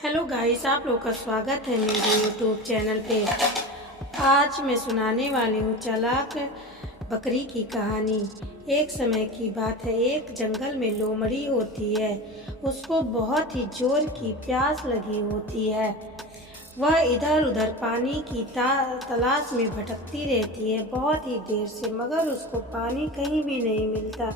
Hello guys, आप लोग का स्वागत है मेरे यूट्यूब चैनल पे। आज मैं सुनाने वाली हूँ चालाक बकरी की कहानी। एक समय की बात है, एक जंगल में लोमड़ी होती है। उसको बहुत ही जोर की प्यास लगी होती है। वह इधर उधर पानी की तलाश में भटकती रहती है बहुत ही देर से, मगर उसको पानी कहीं भी नहीं मिलता।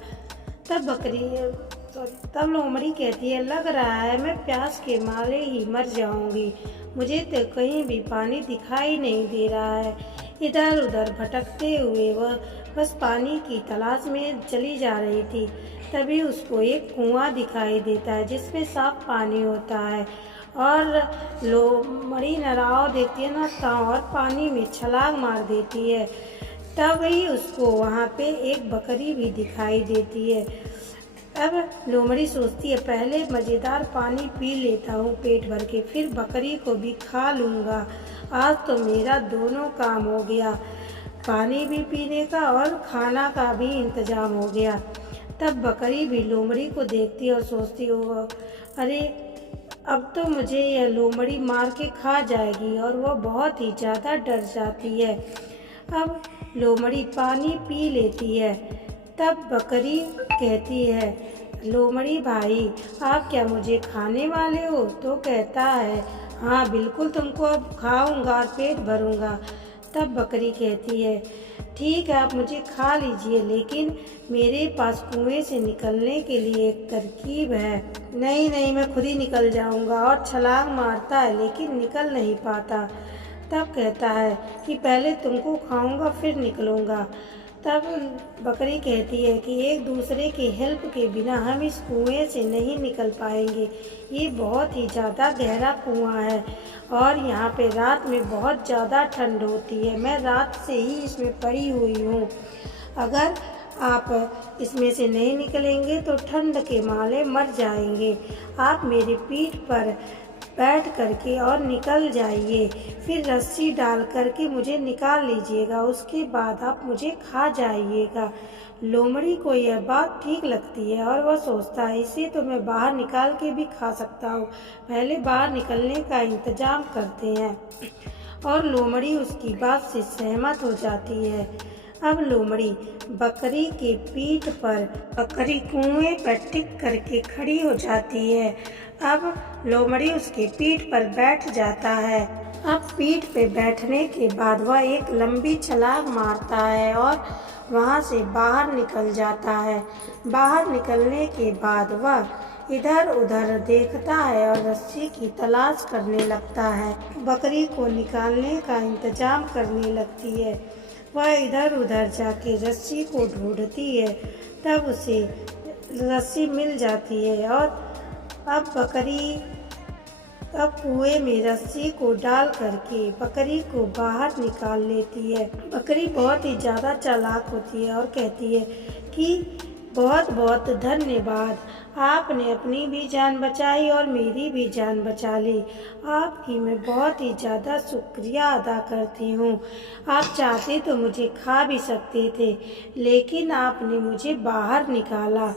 तब लोमड़ी कहती है, लग रहा है मैं प्यास के मारे ही मर जाऊंगी। मुझे तो कहीं भी पानी दिखाई नहीं दे रहा है। इधर उधर भटकते हुए वह बस पानी की तलाश में चली जा रही थी। तभी उसको एक कुआं दिखाई देता है जिसमें साफ पानी होता है। और लोमड़ी नराव देखती है ना, और पानी में छलांग मार देती है। तभी उसको वहाँ पे एक बकरी भी दिखाई देती है। अब लोमड़ी सोचती है, पहले मज़ेदार पानी पी लेता हूँ पेट भर के, फिर बकरी को भी खा लूँगा। आज तो मेरा दोनों काम हो गया, पानी भी पीने का और खाना का भी इंतजाम हो गया। तब बकरी भी लोमड़ी को देखती है और सोचती हो, अरे अब तो मुझे यह लोमड़ी मार के खा जाएगी, और वह बहुत ही ज़्यादा डर जाती है। अब लोमड़ी पानी पी लेती है। तब बकरी कहती है, लोमड़ी भाई, आप क्या मुझे खाने वाले हो? तो कहता है, हाँ बिल्कुल, तुमको अब खाऊंगा और पेट भरूंगा। तब बकरी कहती है, ठीक है, आप मुझे खा लीजिए, लेकिन मेरे पास कुएं से निकलने के लिए एक तरकीब है। नहीं नहीं, मैं खुद ही निकल जाऊंगा। और छलांग मारता है लेकिन निकल नहीं पाता। तब कहता है कि पहले तुमको खाऊंगा फिर निकलूंगा। तब बकरी कहती है कि एक दूसरे के हेल्प के बिना हम इस कुएं से नहीं निकल पाएंगे। ये बहुत ही ज़्यादा गहरा कुआं है और यहाँ पे रात में बहुत ज़्यादा ठंड होती है। मैं रात से ही इसमें पड़ी हुई हूँ। अगर आप इसमें से नहीं निकलेंगे तो ठंड के मारे मर जाएंगे। आप मेरी पीठ पर बैठ करके और निकल जाइए, फिर रस्सी डाल करके मुझे निकाल लीजिएगा, उसके बाद आप मुझे खा जाइएगा। लोमड़ी को यह बात ठीक लगती है और वह सोचता है, इसे तो मैं बाहर निकाल के भी खा सकता हूँ, पहले बाहर निकलने का इंतजाम करते हैं। और लोमड़ी उसकी बात से सहमत हो जाती है। अब लोमड़ी बकरी के पीठ पर, बकरी कुएं पर टिक करके खड़ी हो जाती है। अब लोमड़ी उसके पीठ पर बैठ जाता है। अब पीठ पे बैठने के बाद वह एक लंबी छलांग मारता है और वहां से बाहर निकल जाता है। बाहर निकलने के बाद वह इधर उधर देखता है और रस्सी की तलाश करने लगता है। बकरी को निकालने का इंतजाम करने लगती है। वह इधर उधर जाके रस्सी को ढूंढती है। तब उसे रस्सी मिल जाती है और अब बकरी कुएं में रस्सी को डाल करके बकरी को बाहर निकाल लेती है। बकरी बहुत ही ज़्यादा चालाक होती है और कहती है कि बहुत बहुत धन्यवाद, आपने अपनी भी जान बचाई और मेरी भी जान बचा ली। आपकी मैं बहुत ही ज़्यादा शुक्रिया अदा करती हूँ। आप चाहते तो मुझे खा भी सकते थे, लेकिन आपने मुझे बाहर निकाला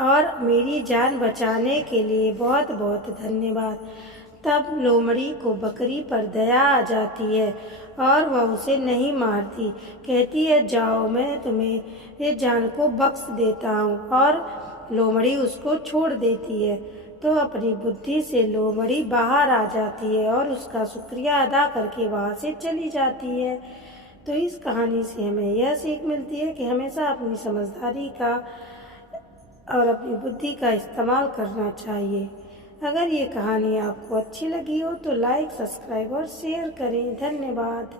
और मेरी जान बचाने के लिए बहुत बहुत धन्यवाद। तब लोमड़ी को बकरी पर दया आ जाती है और वह उसे नहीं मारती। कहती है, जाओ, मैं तुम्हें ये जान को बख्श देता हूँ। और लोमड़ी उसको छोड़ देती है। तो अपनी बुद्धि से लोमड़ी बाहर आ जाती है और उसका शुक्रिया अदा करके वहाँ से चली जाती है। तो इस कहानी से हमें यह सीख मिलती है कि हमेशा अपनी समझदारी का और अपनी बुद्धि का इस्तेमाल करना चाहिए। अगर ये कहानी आपको अच्छी लगी हो तो लाइक, सब्सक्राइब और शेयर करें। धन्यवाद।